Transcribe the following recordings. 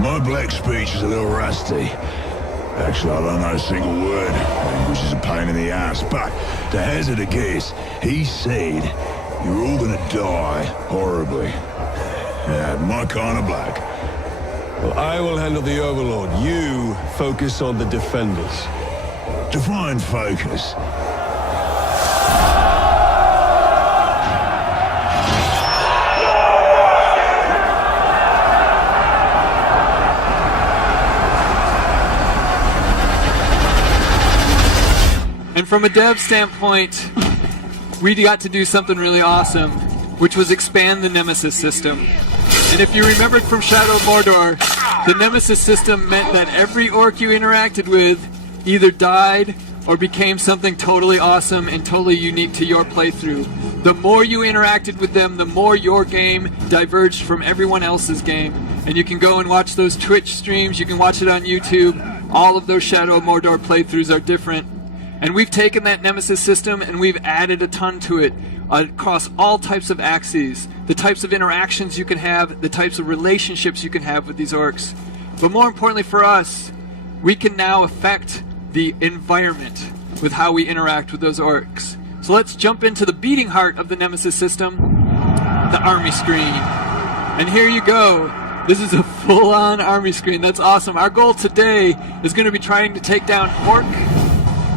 My black speech is a little rusty. Actually, I don't know a single word, which is a pain in the ass, but to hazard a guess, he said you're all gonna die horribly. Yeah, my kind of black. Well, I will handle the Overlord. You focus on the Defenders. Define focus. And from a dev standpoint, we got to do something really awesome, which was expand the Nemesis System. And if you remembered from Shadow of Mordor, the Nemesis System meant that every orc you interacted with either died or became something totally awesome and totally unique to your playthrough. The more you interacted with them, the more your game diverged from everyone else's game. And you can go and watch those Twitch streams, you can watch it on YouTube. All of those Shadow of Mordor playthroughs are different. And we've taken that Nemesis System and we've added a ton to it across all types of axes, the types of interactions you can have, the types of relationships you can have with these orcs. But more importantly for us, we can now affect the environment with how we interact with those orcs. So let's jump into the beating heart of the Nemesis System, the army screen. And here you go. This is a full-on army screen. That's awesome. Our goal today is going to be trying to take down Hork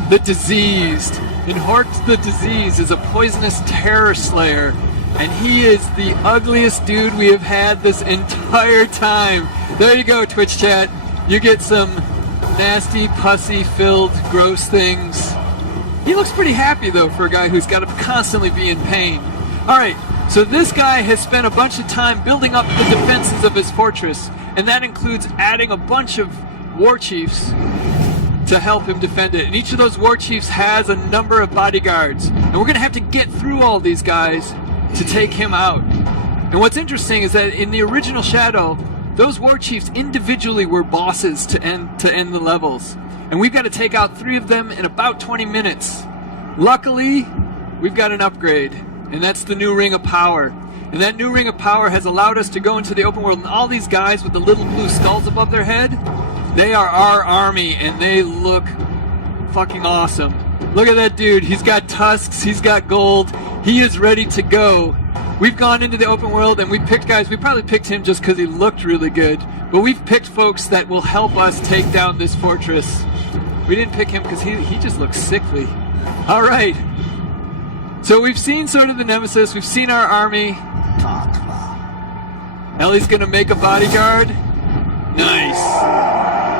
the Diseased. And Hork the Diseased is a poisonous terror slayer, and he is the ugliest dude we have had this entire time. There you go, Twitch chat. You get some nasty, pussy-filled, gross things. He looks pretty happy, though, for a guy who's got to constantly be in pain. Alright, so this guy has spent a bunch of time building up the defenses of his fortress, and that includes adding a bunch of war chiefs to help him defend it. And each of those war chiefs has a number of bodyguards. And we're going to have to get through all these guys to take him out. And what's interesting is that in the original Shadow, those war chiefs individually were bosses to end the levels. And we've got to take out 3 of them in about 20 minutes. Luckily, we've got an upgrade, and that's the new Ring of Power. And that new Ring of Power has allowed us to go into the open world, and all these guys with the little blue skulls above their head, they are our army, and they look fucking awesome. Look at that dude. He's got tusks. He's got gold. He is ready to go. We've gone into the open world, and we picked guys. We probably picked him just because he looked really good. But we've picked folks that will help us take down this fortress. We didn't pick him because he just looks sickly. All right. So we've seen sort of the Nemesis. We've seen our army. Ellie's going to make a bodyguard. Nice.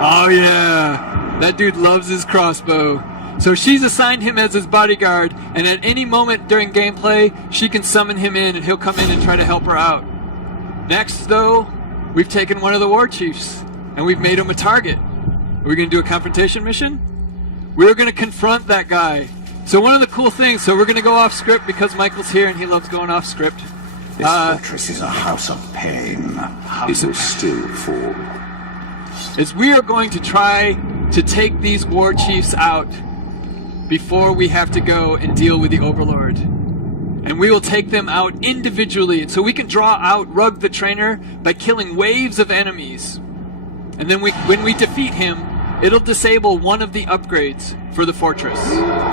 Oh yeah, that dude loves his crossbow. So she's assigned him as his bodyguard, and at any moment during gameplay, she can summon him in and he'll come in and try to help her out. Next though, we've taken one of the war chiefs, and we've made him a target. Are we going to do a confrontation mission? We're going to confront that guy. So one of the cool things, so we're going to go off script because Michael's here and he loves going off script. This fortress is a house of pain, house of still fall. Is we are going to try to take these war chiefs out before we have to go and deal with the Overlord. And we will take them out individually, so we can draw out Rug the Trainer by killing waves of enemies. And then when we defeat him, it'll disable one of the upgrades for the fortress.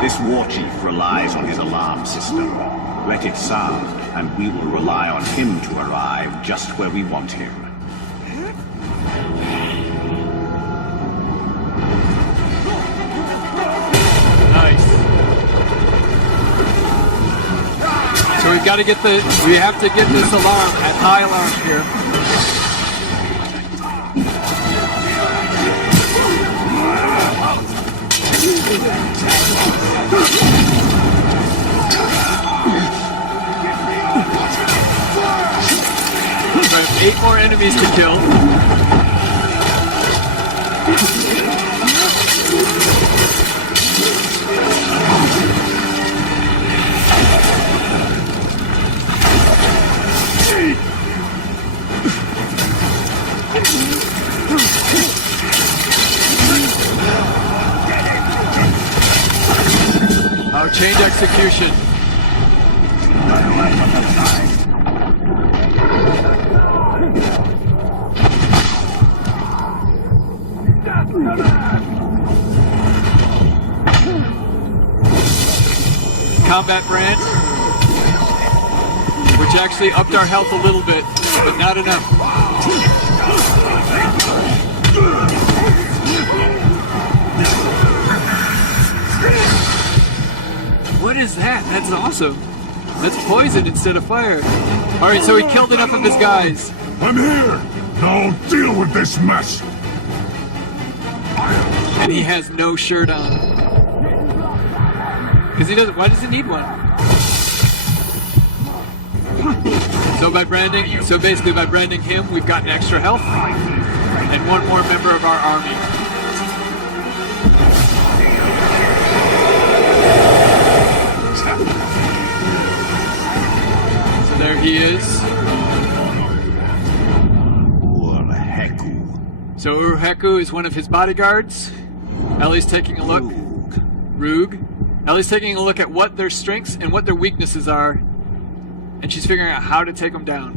This war chief relies on his alarm system. Let it sound, and we will rely on him to arrive just where we want him. Nice. So we have to get this alarm at high alarm here. So I have 8 more enemies to kill. Our change execution. Combat brand, which actually upped our health a little bit, but not enough. What is that? That's awesome. That's poison instead of fire. Alright, so he killed enough of his guys. I'm here! Now deal with this mess! And he has no shirt on. Because he doesn't. Why does he need one? So basically by branding him, we've gotten extra health and one more member of our army. So there he is. So Urheku is one of his bodyguards. Ellie's taking a look. Roog. Ellie's taking a look at what their strengths and what their weaknesses are, and she's figuring out how to take them down.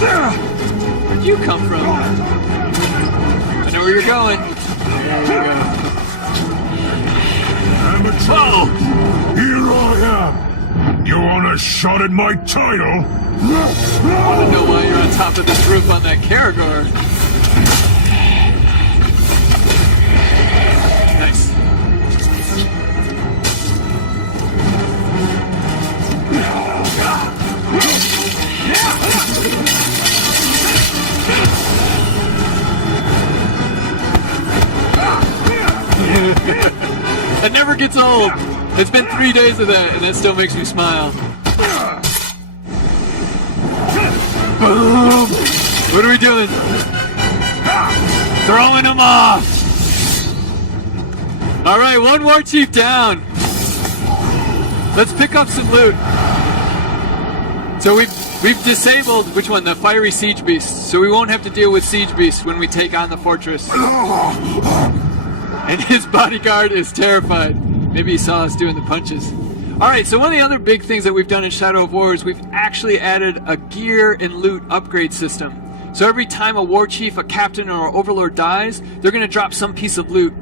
Where'd you come from? I know where you're going. There we go. Amateur! Here I am! You want a shot at my title? I want to know why you're on top of this roof on that Karagor. Nice. That never gets old. It's been 3 days of that, and that still makes me smile. Boom! What are we doing? Throwing him off! Alright, one war chief down. Let's pick up some loot. So we've disabled, which one? The fiery siege beasts. So we won't have to deal with siege beasts when we take on the fortress. And his bodyguard is terrified. Maybe he saw us doing the punches. Alright, so one of the other big things that we've done in Shadow of War is we've actually added a gear and loot upgrade system. So every time a war chief, a captain, or an overlord dies, they're going to drop some piece of loot.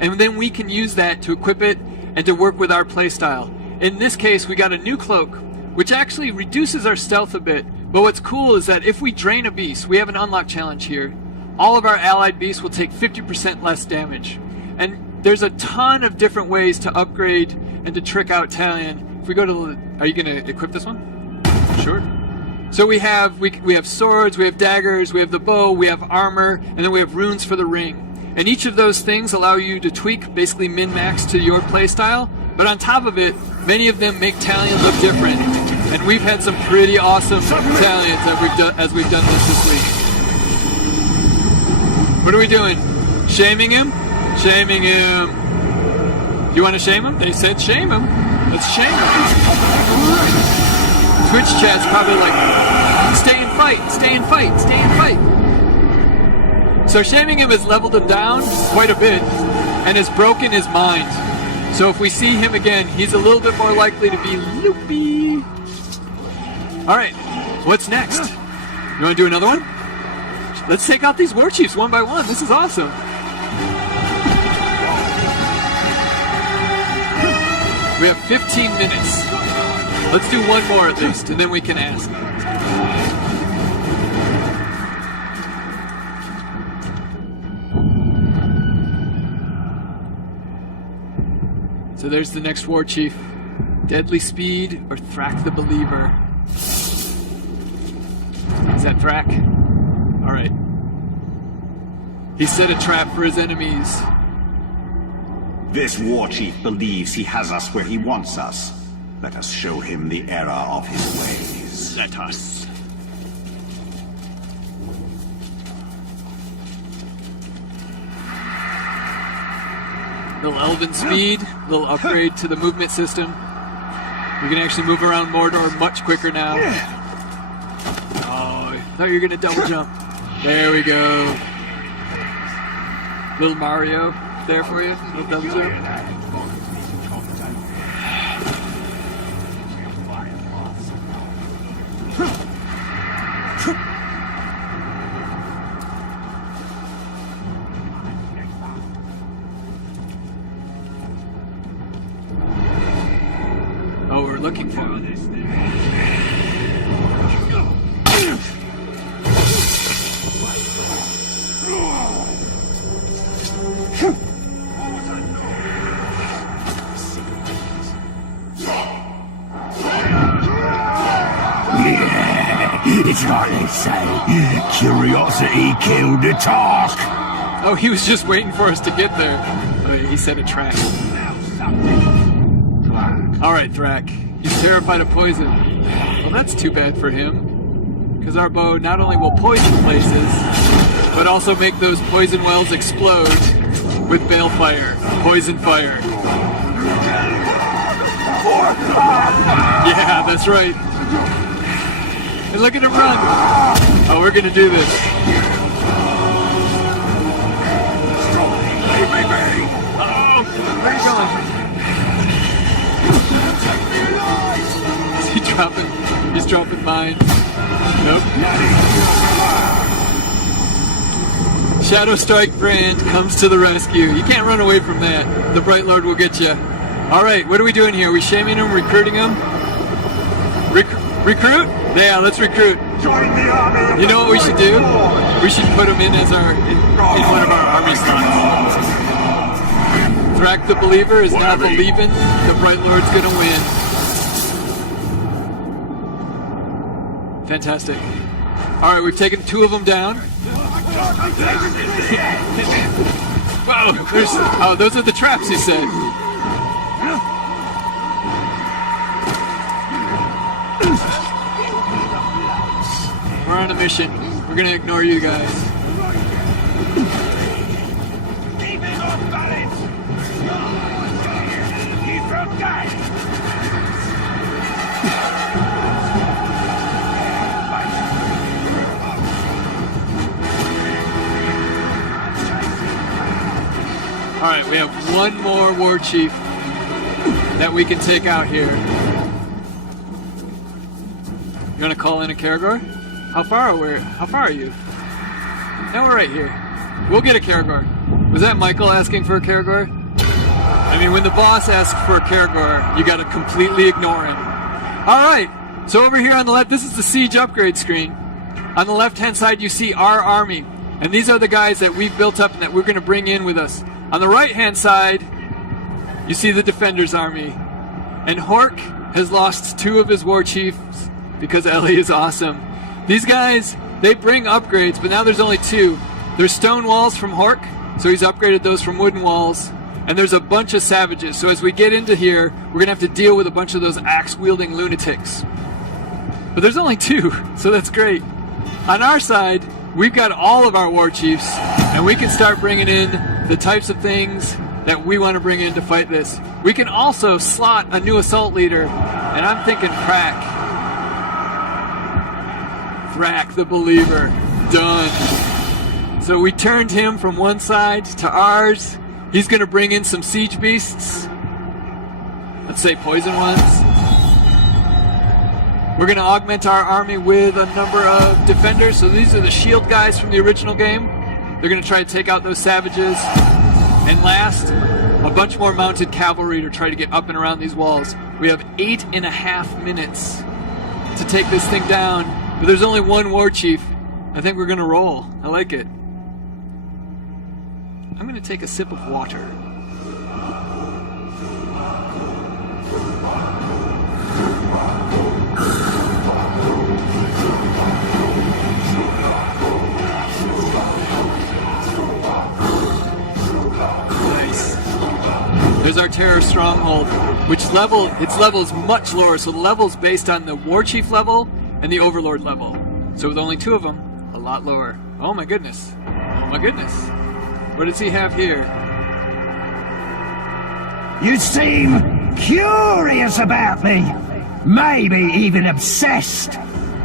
And then we can use that to equip it and to work with our playstyle. In this case, we got a new cloak, which actually reduces our stealth a bit. But what's cool is that if we drain a beast, we have an unlock challenge here. All of our allied beasts will take 50% less damage. And there's a ton of different ways to upgrade and to trick out Talion. If we go to the... Are you going to equip this one? Sure. So we have swords, we have daggers, we have the bow, we have armor, and then we have runes for the ring. And each of those things allow you to tweak, basically min-max to your playstyle. But on top of it, many of them make Talion look different. And we've had some pretty awesome Talions as we've done this week. What are we doing? Shaming him? Shaming him. You want to shame him? They said shame him. Let's shame him. Twitch chat's probably like, stay and fight, stay and fight, stay and fight. So shaming him has leveled him down quite a bit and has broken his mind. So if we see him again, he's a little bit more likely to be loopy. Alright, what's next? You want to do another one? Let's take out these war chiefs one by one. This is awesome. We have 15 minutes. Let's do one more at least, and then we can ask. So there's the next war chief. Deadly Speed or Thrak the Believer? Is that Thrak? Alright. He set a trap for his enemies. This war chief believes he has us where he wants us. Let us show him the error of his ways. Let us. Little elven speed, little upgrade to the movement system. We can actually move around Mordor much quicker now. Oh, I thought you were going to double jump. There we go. Little Mario there for you. Little double jump. looking for. It's like they say, curiosity killed the talk. Oh, he was just waiting for us to get there. Oh, he set a trap. Alright, Thrak. He's terrified of poison. Well, that's too bad for him. Because our bow not only will poison places, but also make those poison wells explode with balefire, poison fire. Yeah, that's right. And look at him run! Oh, we're gonna do this. Oh, where are you going? Is he dropping? He's dropping mines. Nope. Shadow Strike Brand comes to the rescue. You can't run away from that. The Bright Lord will get you. Alright, what are we doing here? Are we shaming him, recruiting him? Recruit? Yeah, let's recruit. You know what we should do? We should put him in as our in one of our army slots. Thrak the Believer is now believing the Bright Lord's gonna win. Fantastic. Alright, we've taken 2 of them down. Whoa, those are the traps, he said. We're on a mission. We're gonna ignore you guys. Keep it off balance. Keep from dying. Alright, we have one more war chief that we can take out here. You wanna call in a Karagor? How far are you? No, we're right here. We'll get a Karagor. Was that Michael asking for a Karagor? I mean, when the boss asks for a Karagor, you gotta completely ignore him. Alright, so over here on the left, this is the siege upgrade screen. On the left-hand side, you see our army. And these are the guys that we've built up and that we're gonna bring in with us. On the right-hand side, you see the Defender's army. And Hork has lost 2 of his war chiefs because Ellie is awesome. These guys, they bring upgrades, but now there's only 2. There's stone walls from Hork, so he's upgraded those from wooden walls. And there's a bunch of savages, so as we get into here, we're gonna have to deal with a bunch of those axe-wielding lunatics. But there's only 2, so that's great. On our side, we've got all of our war chiefs, and we can start bringing in the types of things that we want to bring in to fight this. We can also slot a new assault leader, and I'm thinking Thrak the Believer. Done. So we turned him from one side to ours. He's going to bring in some siege beasts. Let's say poison ones. We're going to augment our army with a number of defenders. So these are the shield guys from the original game. They're going to try to take out those savages. And last, a bunch more mounted cavalry to try to get up and around these walls. We have 8.5 minutes to take this thing down. But there's only one war chief. I think we're going to roll. I like it. I'm going to take a sip of water. Nice. There's our terror stronghold, which its level is much lower. So the level is based on the war chief level and the overlord level. So with only 2 of them, a lot lower. Oh my goodness. Oh my goodness. What does he have here? You seem curious about me. Maybe even obsessed.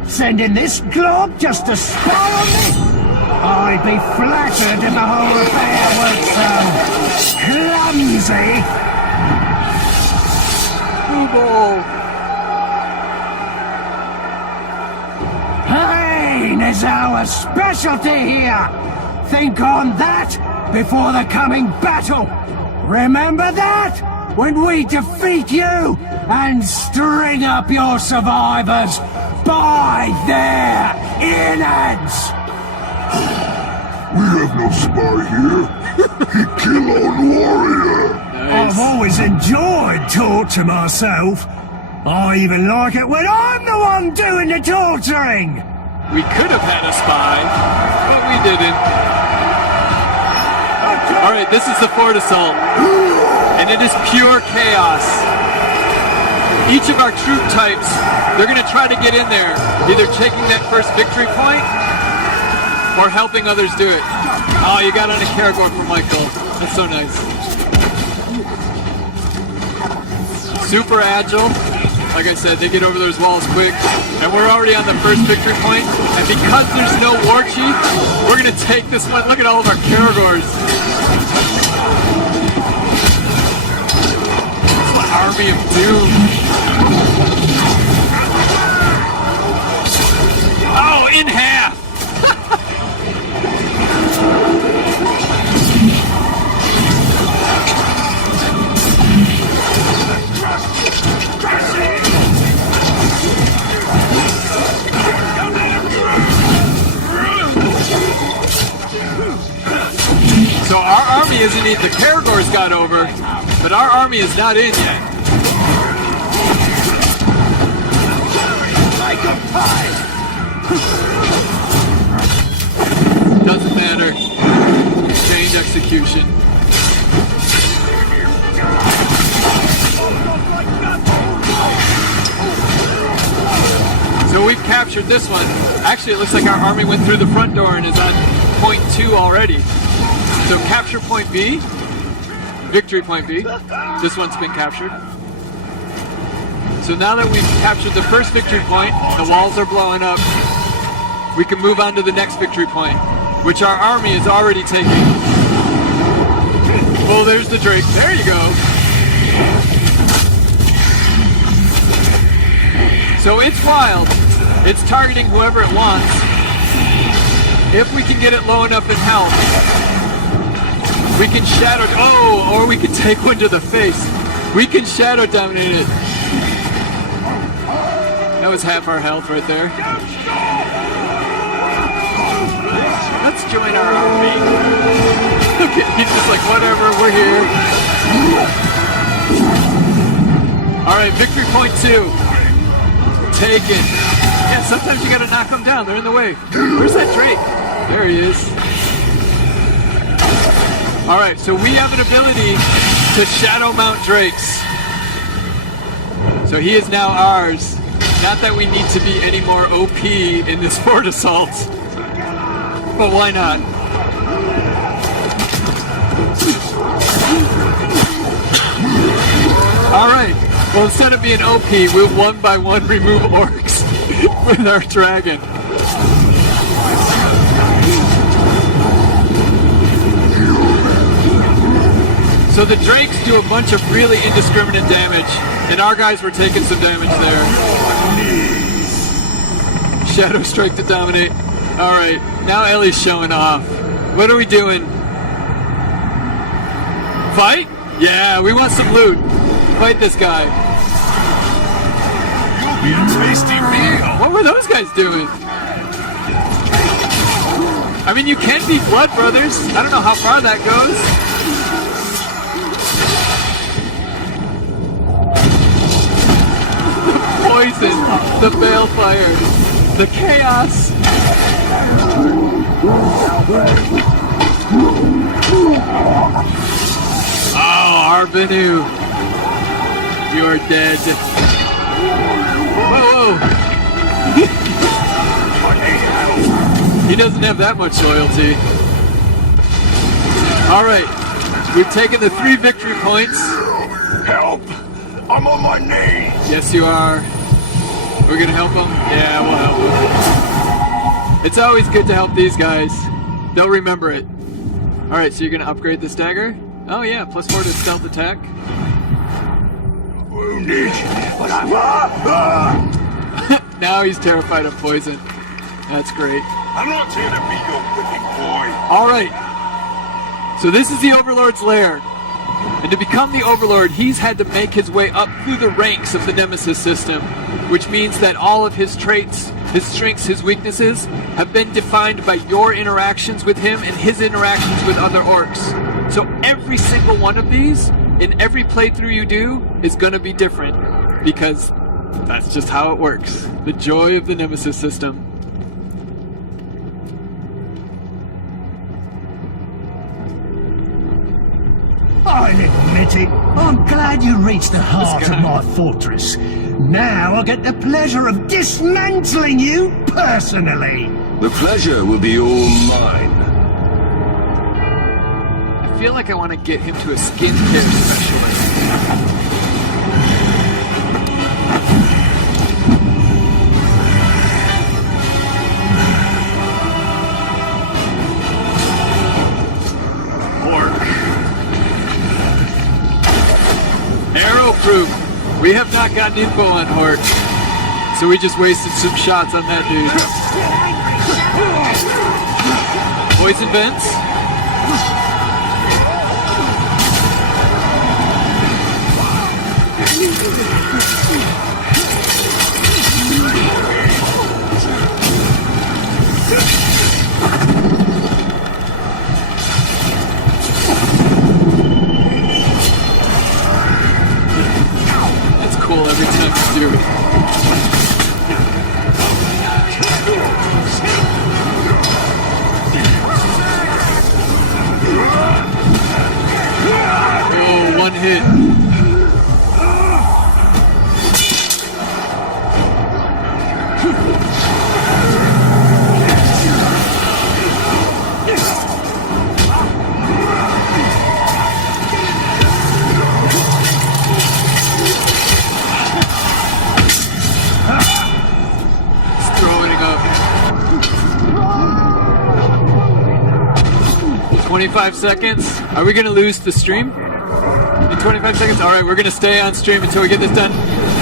Sending this glob just to spy on me? I'd be flattered if the whole affair was so clumsy. Ball. Pain is our specialty here. Think on that before the coming battle. Remember that? when we defeat you and string up your survivors by their innards. We have no spy here. He kill our warrior. I've always enjoyed torture myself. I even like it when I'm the one doing the torturing. We could have had a spy, but we didn't. Alright, this is the fort assault. And it is pure chaos. Each of our troop types, they're going to try to get in there, either taking that first victory point or helping others do it. Oh, you got on a Karagor for Michael. That's so nice. Super agile. Like I said, they get over those walls quick. And we're already on the first victory point. And because there's no war chief, we're going to take this one. Look at all of our Karagors. It's the army of doom. Oh, in half! So our army isn't in. The Karagors got over, but our army is not in yet. Doesn't matter. Chained execution. So we've captured this one. Actually, it looks like our army went through the front door and is on point 2 already. So capture point B, victory point B. This one's been captured. So now that we've captured the first victory point, the walls are blowing up, we can move on to the next victory point, which our army is already taking. Oh, there's the Drake. There you go. So it's wild. It's targeting whoever it wants. If we can get it low enough in health, we can shadow... Oh, or we can take one to the face. We can shadow dominate it. That was half our health right there. Let's join our army. Okay, he's just like, whatever, we're here. Alright, victory point 2. Taken. Yeah, sometimes you gotta knock them down. They're in the way. Where's that Drake? There he is. Alright, so we have an ability to shadow mount Drakes. So he is now ours. Not that we need to be any more OP in this fort assault. But why not? Alright, well instead of being OP, we'll one by one remove orcs with our dragon. So the Drakes do a bunch of really indiscriminate damage, and our guys were taking some damage there. Shadow Strike to dominate. Alright, now Ellie's showing off. What are we doing? Fight? Yeah, we want some loot. Fight this guy. You'll be a tasty meal. What were those guys doing? I mean, you can be blood brothers. I don't know how far that goes. The poison, the balefire, the chaos. Oh, Arbanu, you're dead. Whoa, whoa. He doesn't have that much loyalty. Alright, we've taken the 3 victory points. Help! I'm on my knees! Yes, you are. We're gonna help them? Yeah, we'll help them. It's always good to help these guys. They'll remember it. Alright, so you're gonna upgrade this dagger? Oh yeah, +4 to stealth attack. Wounded, but I'm... Now he's terrified of poison. That's great. I'm not here to be your whipping boy. Alright. So this is the Overlord's lair. And to become the Overlord, he's had to make his way up through the ranks of the Nemesis System, which means that all of his traits, his strengths, his weaknesses have been defined by your interactions with him and his interactions with other orcs. So every single one of these, in every playthrough you do, is going to be different, because that's just how it works. The joy of the Nemesis System. I'll admit it. I'm glad you reached the heart of my fortress. Now I'll get the pleasure of dismantling you personally. The pleasure will be all mine. I feel like I want to get him to a skincare specialist. Proof. We have not gotten info on Hort, so we just wasted some shots on that dude. Poison vents. Every time you do it. Oh, one hit. Throwing up. 25 seconds. Are we going to lose the stream? In 25 seconds? Alright, we're going to stay on stream until we get this done.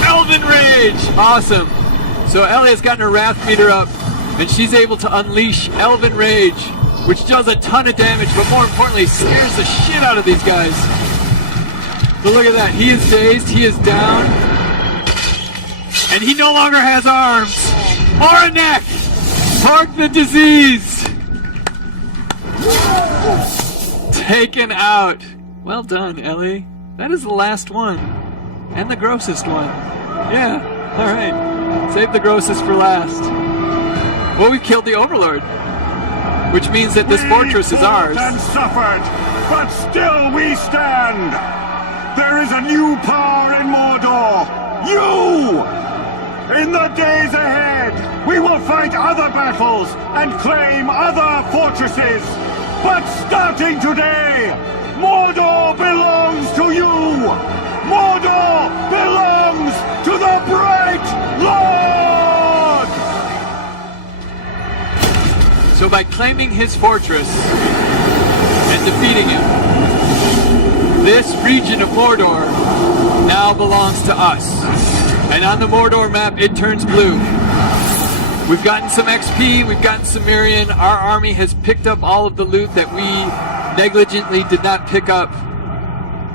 Elven Rage! Awesome. So Elliot's gotten her Wrath meter up, and she's able to unleash Elven Rage, which does a ton of damage, but more importantly, scares the shit out of these guys. But look at that. He is dazed. He is down. And he no longer has arms. Or a neck. Park the disease. Taken out. Well done, Ellie. That is the last one. And the grossest one. Yeah. Alright. Save the grossest for last. Well, we killed the Overlord. Which means that this fortress is ours. And suffered, but still we stand. There is a new power in Mordor. You! In the days ahead, we will fight other battles and claim other fortresses. But starting today, Mordor belongs to you! Mordor belongs to the Bright Lord! So by claiming his fortress and defeating him, this region of Mordor now belongs to us. And on the Mordor map, it turns blue. We've gotten some XP, we've gotten some Mirian. Our army has picked up all of the loot that we negligently did not pick up.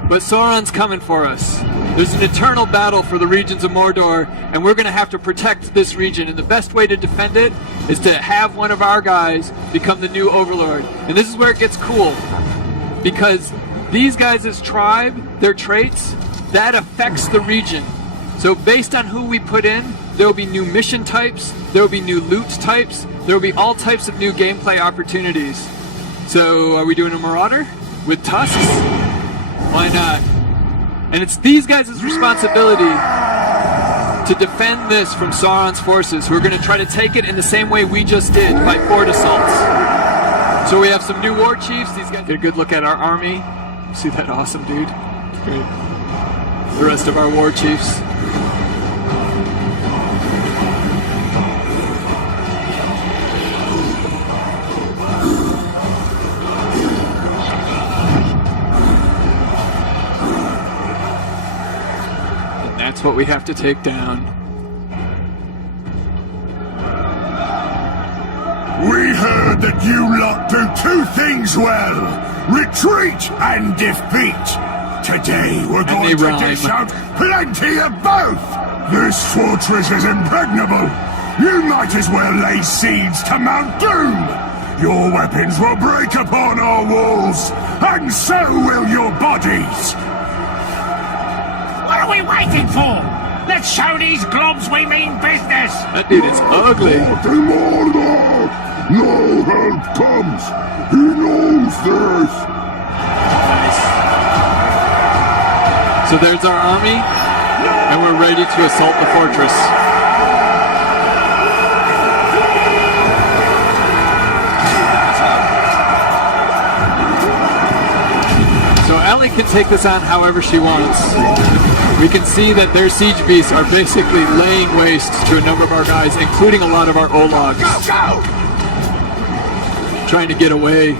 But Sauron's coming for us. There's an eternal battle for the regions of Mordor, and we're going to have to protect this region. And the best way to defend it is to have one of our guys become the new Overlord. And this is where it gets cool. Because these guys' tribe, their traits, that affects the region. So based on who we put in, there will be new mission types, there will be new loot types, there will be all types of new gameplay opportunities. So are we doing a Marauder with tusks? Why not? And it's these guys' responsibility to defend this from Sauron's forces, who are going to try to take it in the same way we just did, by fort assaults. So we have some new war chiefs. These guys get a good look at our army. See that awesome dude? Great. The rest of our war chiefs. That's what we have to take down. We heard that you lot do two things well. Retreat and defeat. Today we're And going they to rhyme. dish out plenty of both! This fortress is impregnable! You might as well lay siege to Mount Doom! Your weapons will break upon our walls, and so will your bodies! What are we waiting for? Let's show these globs we mean business! That dude is ugly. To Mordor! No help comes! He knows this! Nice. So there's our army, and we're ready to assault the fortress. So Ellie can take this on however she wants. We can see that their siege beasts are basically laying waste to a number of our guys, including a lot of our Ologs. Go! Trying to get away.